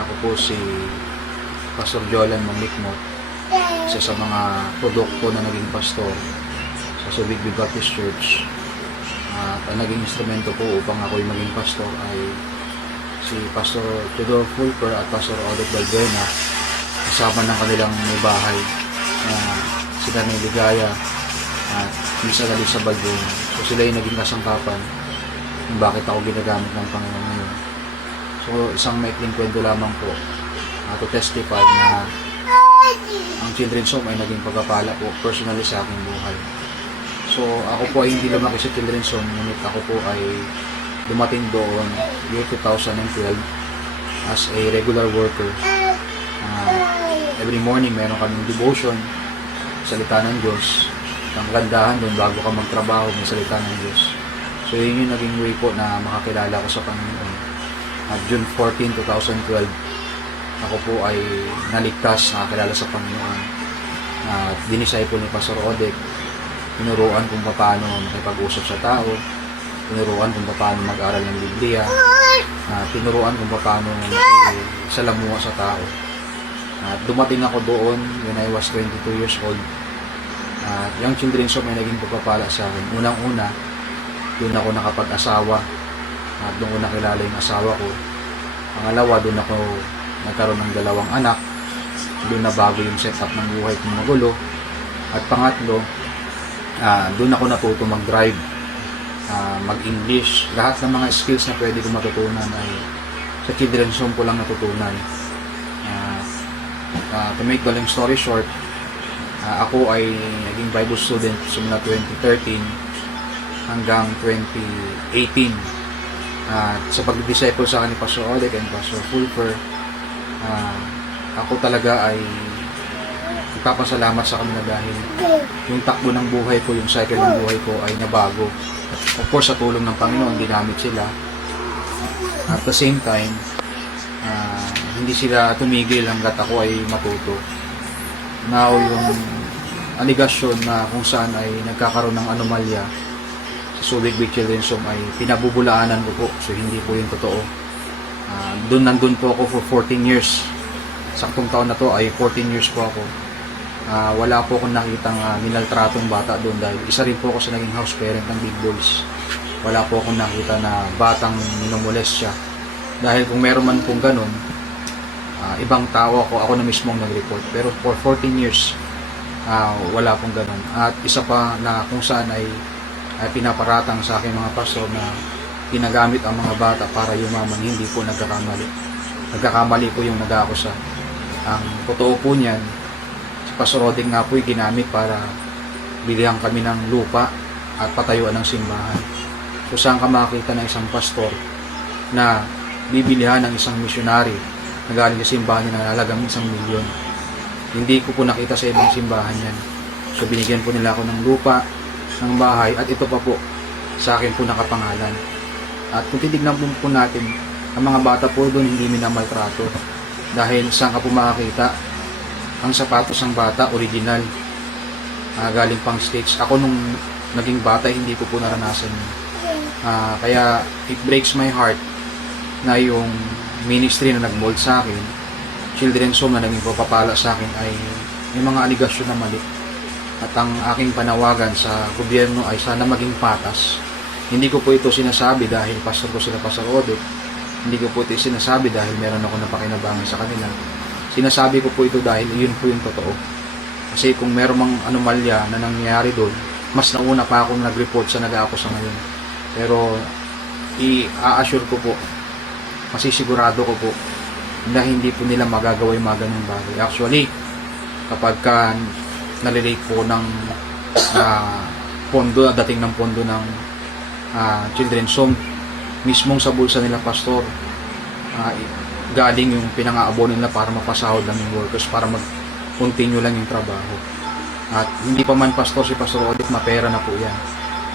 Ako po si Pastor Jolan Mamikmo, isa sa mga produkto na naging pastor sa Subic Baptist Church. At ang naging instrumento po upang ako'y maging pastor ay si Pastor Theodore Fulper at Pastor Odette Balbuena, kasama ng kanilang may bahay na sila may ligaya at Misa Lalisa Balbuena. So sila yung naging kasangkapan kung bakit ako ginagamit ng Panginoon ngayon. So isang maikling kwento lamang po to testify na ang Children's Home ay naging pagpapala po personally sa aking buhay. So ako po ay hindi lumaki sa Children's Home, ngunit ako po ay dumating doon year 2012 as a regular worker. Every morning meron kaming devotion, salita ng Diyos. Ang kagandahan doon, bago ka magtrabaho, may salita ng Diyos. So yun yung naging way po na makakilala ko sa Panginoon. At June 14, 2012, ako po ay naligtas, nakakilala sa Panginoon. At dinisciple ni Pastor Odette, tinuruan kung paano makipag-usap sa tao, tinuruan kung paano mag-aral ng Biblia, tinuruan kung paano salamuha sa tao. At dumating ako doon when I was 22 years old. At yung Children's Home ay naging pagpapala sa akin. Unang-una, doon ako nakapag-asawa. At doon ko nakilala yung asawa ko. Pangalawa, doon ako nagkaroon ng 2 anak. Doon na bago yung setup ng buhay kong magulo. At pangatlo, doon ako natuto mag-drive, mag-English. Lahat ng mga skills na pwede kong matutunan ay sa Children's Home ko lang natutunan. To make the long story short, ako ay naging Bible student simula 2013 hanggang 2018. Sa pag-disciple sa akin ni Pastor Odette and Pastor Fulper, ako talaga ay nagpapasalamat sa kanila dahil yung takbo ng buhay ko, yung cycle ng buhay ko ay nabago. Of course, sa tulong ng Panginoon, ginamit sila. At the same time, hindi sila tumigil hanggat ako ay matuto. Now, yung aligasyon na kung saan ay nagkakaroon ng anomalya sa Subic Children's Home ay pinabubulaanan ko po. So, hindi po yung totoo. Nandun po ako for 14 years. Saktong taon na to ay 14 years po ako. Wala po akong nakitang minaltratong bata doon dahil isa rin po ako sa naging house parent ng Big Boys. Wala po akong nakita na batang minumolest siya. Dahil kung meron man pong ganun, ibang tao ako na mismo ang nag-report. Pero for 14 years, wala pong ganun. At isa pa na kung saan ay pinaparatang sa aking mga pastor na ginagamit ang mga bata para yumaman, hindi po nagkakamali. Nagkakamali po yung nag-aakusa. Ang totoo po niyan, si Pastor Odette nga po ginamit para bilihan kami ng lupa at patayuan ng simbahan. So saan ka makakita ng isang pastor na bibilihan ng isang misyonary na galing sa simbahan na nalalagang 1 milyon? Hindi ko po nakita sa ibang simbahan yan. So binigyan po nila ako ng lupa, ng bahay, at ito pa po sa akin po nakapangalan. At kung titignan po natin, ang mga bata po doon hindi minamaltrato. Dahil saan ka po makakita? Ang sapatos ng bata, original. Galing pang States. Ako nung naging bata, hindi ko po naranasan. Kaya it breaks my heart na yung ministry na nag-mold sa akin, Children's Home na naging papapala sa akin, ay may mga aligasyon na mali. At ang aking panawagan sa gobyerno ay sana maging patas. Hindi ko po ito sinasabi dahil pastor ko sila Pastor Odette. Hindi ko po ito sinasabi dahil meron ako napakinabangan sa kanila. Sinasabi ko po ito dahil yun po yung totoo. Kasi kung meron mang anomalya na nangyayari doon, mas nauna pa akong nag-report sa nag-aakusa ngayon. Pero i-assure ko po, masisigurado ko po na hindi po nila magagawa yung mga ganung bagay. Actually, kapag nalilate po ng pondo, dating ng pondo ng Children's Home, mismong sa bulsa nila pastor, galing yung pinang-aabono nila para mapasahod lang yung workers, para mag-continue lang yung trabaho. At hindi pa man pastor si Pastor Odette, mapera na po yan.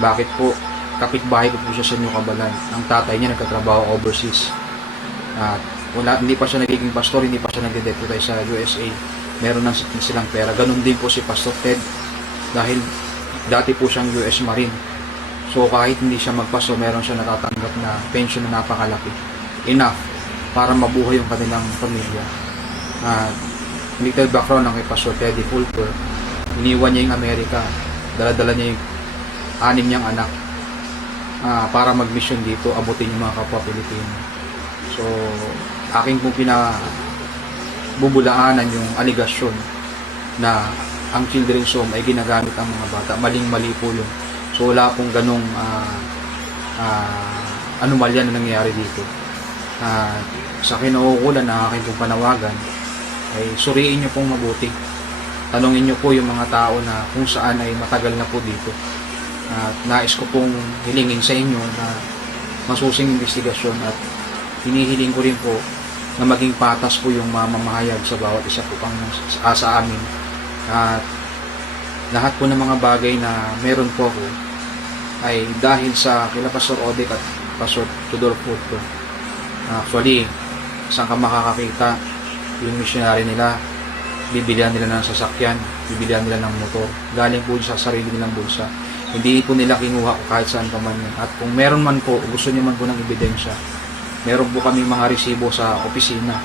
Bakit po? Kapitbahay ko po siya sa New Cabalan. Ang tatay niya nagkatrabaho overseas. At hindi pa siya nagiging pastor, hindi pa siya nagde-deputize sa USA. Meron nang silang pera. Ganun din po si Pastor Ted, dahil dati po siyang US Marine. So kahit hindi siya magpaso, meron siya natatanggap na pension na napakalaki. Enough para mabuhay yung kanilang pamilya. At little background ng kay Pastor Teddy Fulper, iniwan niya yung Amerika, dala-dala niya yung 6 niyang anak para mag-mission dito, abutin yung mga kapwa Pilipino. So, aking pong pinabubulaanan yung aligasyon na ang children's home ay ginagamit ang mga bata. Maling-mali po yun. So, wala pong ganong anomalya na nangyayari dito. Sa kinauukulan na aking pong panawagan, ay suriin nyo pong mabuti. Tanungin nyo po yung mga tao na kung saan ay matagal na po dito. At nais ko pong hilingin sa inyo na masusing investigasyon at hinihiling ko rin po na maging patas po yung mamamahayag sa bawat isa po pang sa amin. At lahat po ng mga bagay na meron po ako ay dahil sa kila Pastor Odek at Pastor Tudor Fulper. Actually, saan ka makakakita yung missionary nila, bibilihan nila ng sasakyan, bibilihan nila ng motor, galing po sa sarili nilang bulsa. Hindi po nila kinuha kahit saan pa man yun. At kung meron man po, gusto niyo man po ng ebidensya, meron po kami mga resibo sa opisina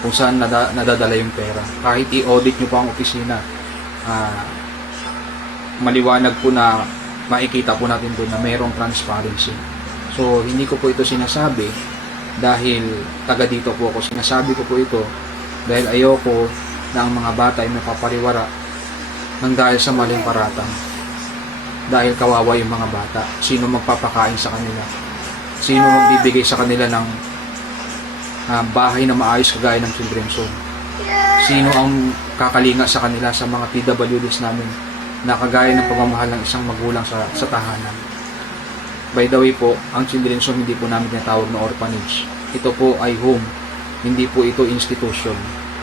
kung saan nadadala yung pera. Kahit i-audit nyo po ang opisina, maliwanag po na makikita po natin doon na mayroong transparency. So, hindi ko po ito sinasabi dahil taga dito po ako. Sinasabi ko po ito dahil ayoko na ang mga bata ay mapapariwara ng dahil sa maling paratang. Dahil kawawa yung mga bata. Sino magpapakain sa kanila? Sino magbibigay sa kanila ng bahay na maayos kagaya ng children's home? Sino ang kakalinga sa kanila sa mga PWDs namin na kagaya ng pagmamahal ng isang magulang sa tahanan? By the way po, ang children's home hindi po namin tinatawag na orphanage. Ito po ay home, hindi po ito institution.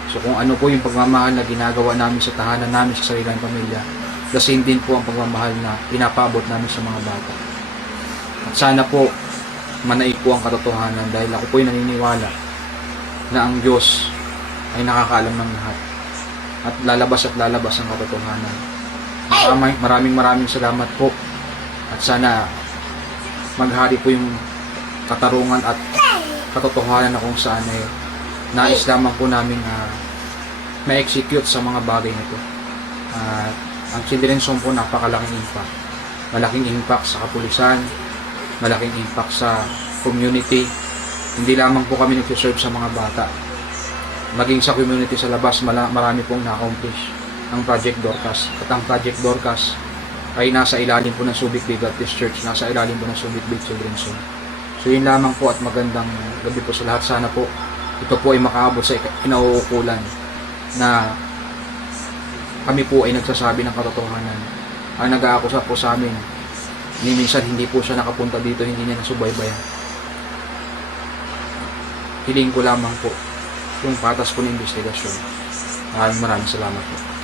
So kung ano po yung pagmamahal na ginagawa namin sa tahanan namin sa sariling pamilya, the same din po ang pagmamahal na pinapabot namin sa mga bata. At sana po manaig po ang katotohanan dahil ako po ay naniniwala na ang Diyos ay nakakaalam ng lahat at lalabas ang katotohanan. Maraming salamat po at sana maghari po yung katarungan at katotohanan na kung saan ay nais lamang po namin ma-execute sa mga bagay nito. Ang children's home po napakalaking impact. Malaking impact sa kapulisan, malaking impact sa community. Hindi lamang po kami nag-serve sa mga bata. Maging sa community sa labas, marami pong na-accomplish ang Project Dorcas. At ang Project Dorcas ay nasa ilalim po ng Subic Bay Baptist Church, nasa ilalim po ng Subic Bay Children's Home. So yun lamang po at magandang gabi po sa lahat. Sana po ito po ay makaabot sa kinauukulan na kami po ay nagsasabi ng katotohanan. Ang nag-aakusa po sa amin, minsan hindi po siya nakapunta dito, hindi niya nasubaybayan. Hiling ko lamang po yung patas po ng investigasyon. Maraming salamat po.